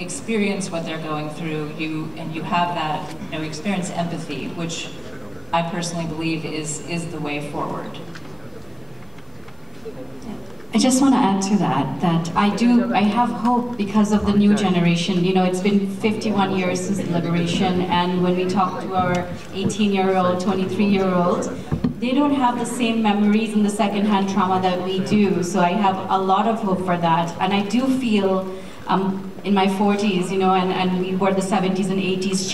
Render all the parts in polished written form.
experience what they're going through, you have that, experience empathy, which I personally believe is the way forward. I just want to add to that I have hope because of the new generation. It's been 51 years since the liberation, and when we talk to our 18-year-old, 23-year-old, they don't have the same memories and the secondhand trauma that we do. So I have a lot of hope for that, and I do feel in my 40s, and we were the 70s and 80s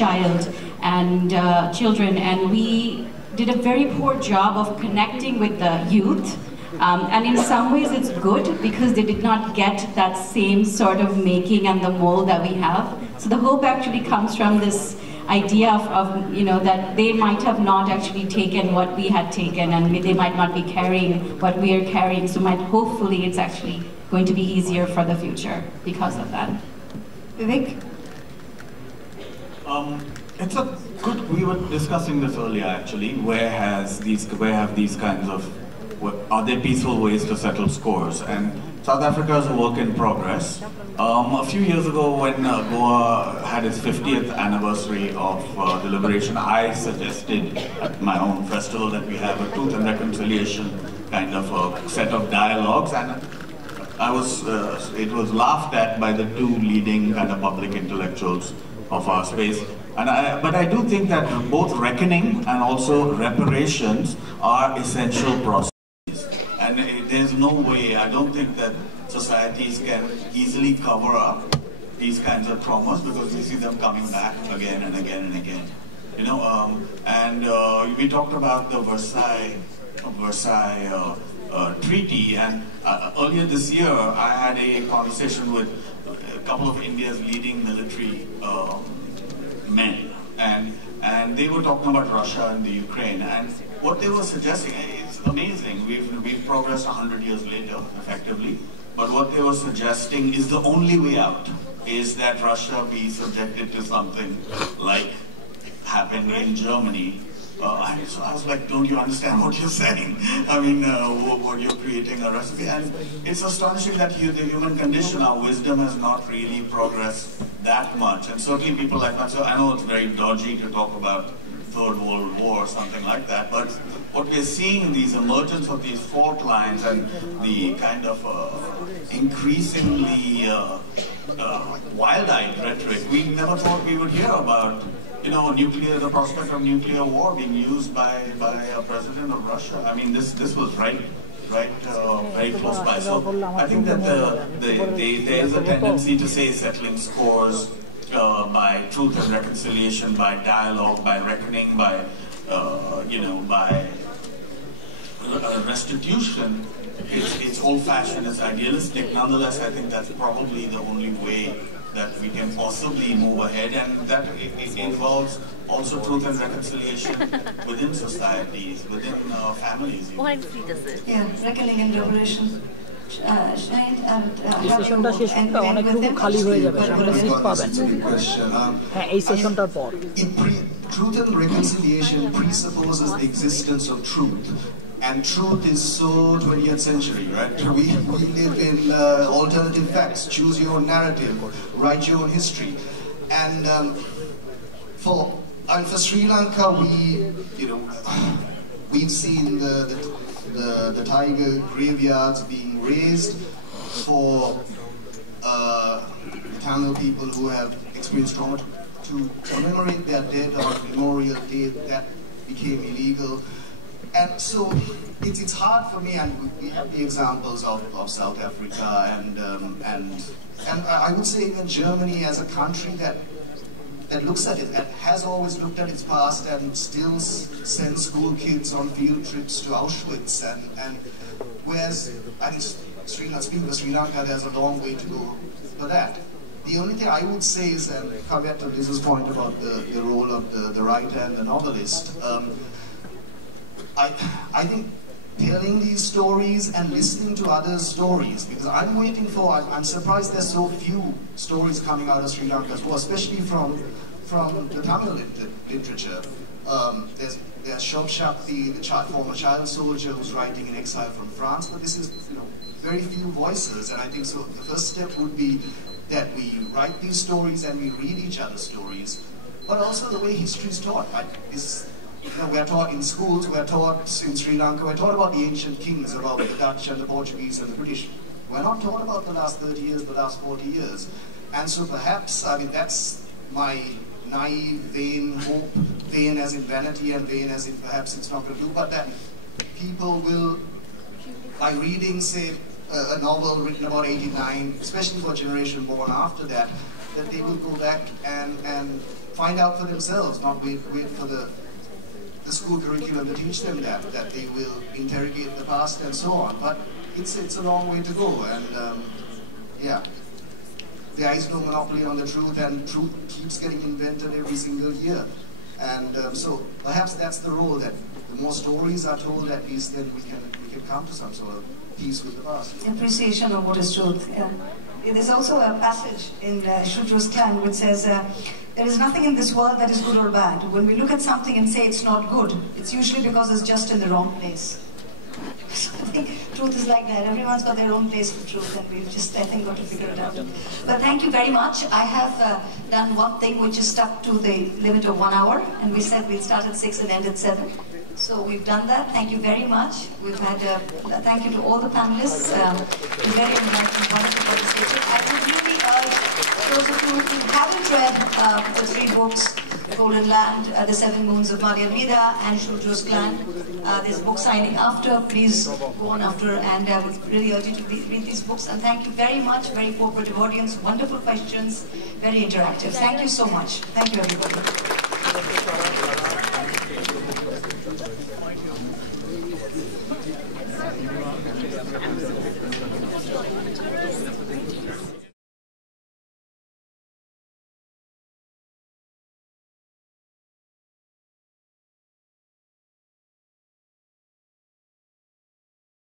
children, and we did a very poor job of connecting with the youth. And in some ways it's good because they did not get that same sort of making and the mold that we have. So the hope actually comes from this idea of that they might have not actually taken what we had taken, and they might not be carrying what we are carrying. So hopefully it's actually going to be easier for the future because of that. Vivek? It's a good, we were discussing this earlier actually, where have these kinds of, are there peaceful ways to settle scores? And South Africa is a work in progress. A few years ago when Goa had its 50th anniversary of the liberation, I suggested at my own festival that we have a truth and reconciliation kind of a set of dialogues, and it was laughed at by the two leading kind of public intellectuals of our space. But I do think that both reckoning and also reparations are essential processes. And there's no way, I don't think that societies can easily cover up these kinds of traumas because we see them coming back again and again and again. We talked about the Versailles Treaty, and earlier this year I had a conversation with a couple of India's leading military men, and they were talking about Russia and the Ukraine, and what they were suggesting is amazing. We've progressed 100 years later, effectively, but what they were suggesting is the only way out is that Russia be subjected to something like happened in Germany. So I was like, don't you understand what you're saying? I mean, what you're creating a recipe. And it's astonishing that the human condition, our wisdom has not really progressed that much. And certainly people like myself, I know it's very dodgy to talk about Third World War or something like that, but what we're seeing in these emergence of these fault lines and the kind of increasingly wild-eyed rhetoric, we never thought we would hear about the prospect of nuclear war being used by a president of Russia. I mean, this was very close by. So I think that there is a tendency to say settling scores by truth and reconciliation, by dialogue, by reckoning, by restitution. It's old-fashioned, it's idealistic. Nonetheless, I think that's probably the only way that we can possibly move ahead, and that it involves also truth and reconciliation within societies, within families. Yeah, reckoning and reparation. সেশনটা শেষ করতে অনেকটুকু খালি হয়ে যাবে, সামনে seat পাবেন। হ্যাঁ, এই সেশনটার পর। Truth and reconciliation presupposes the existence of truth. And truth is so 20th century, right? We live in alternative facts. Choose your own narrative, write your own history. And for Sri Lanka, we've seen the tiger graveyards being raised for Tamil people who have experienced trauma to commemorate their dead on Memorial Day. That became illegal. And so it's hard for me, and we have the examples of South Africa and I would say even Germany as a country that looks at it, that has always looked at its past and still sends school kids on field trips to Auschwitz, and whereas, speaking of Sri Lanka, there's a long way to go for that. The only thing I would say is, and come back to Liz's point about the role of the writer and the novelist, I think telling these stories and listening to others' stories, because I'm surprised there's so few stories coming out of Sri Lanka as well, especially from the Tamil literature. There's Shob Shakti, the former child soldier who's writing in exile from France, but this is very few voices, and I think so the first step would be that we write these stories and we read each other's stories, but also the way history is taught. We're taught in schools, we're taught in Sri Lanka, we're taught about the ancient kings, about the Dutch and the Portuguese and the British. We're not taught about the last 30 years, the last 40 years. And so perhaps, I mean, that's my naive, vain hope, vain as in vanity and vain as in perhaps it's not going to do, but that people will, by reading, say, a novel written about 89, especially for a generation born after that, that they will go back and find out for themselves, not wait for the school curriculum to teach them that they will interrogate the past and so on. But it's a long way to go, and yeah. There is no monopoly on the truth, and truth keeps getting invented every single year. And so perhaps that's the role, that the more stories are told, at least then we can come to some sort of peace with the past. Appreciation of what is truth. There's also a passage in Shudru's Clan which says, there is nothing in this world that is good or bad. When we look at something and say it's not good, it's usually because it's just in the wrong place. So I think truth is like that. Everyone's got their own place for truth, and we've just, I think, got to figure it out. But thank you very much. I have done one thing which is stuck to the limit of 1 hour, and we said we'd start at 6 and end at 7. So we've done that. Thank you very much. We've had thank you to all the panelists. It was very enlightening, wonderful conversation. I would really urge those of you who haven't read the 3 books, Golden Land, The 7 Moons of Mali and Mida, and Shudru's Clan. There's book signing after. Please go on after, and I would really urge you to read these books. And thank you very much. Very cooperative audience, wonderful questions, very interactive. Thank you so much. Thank you, everybody.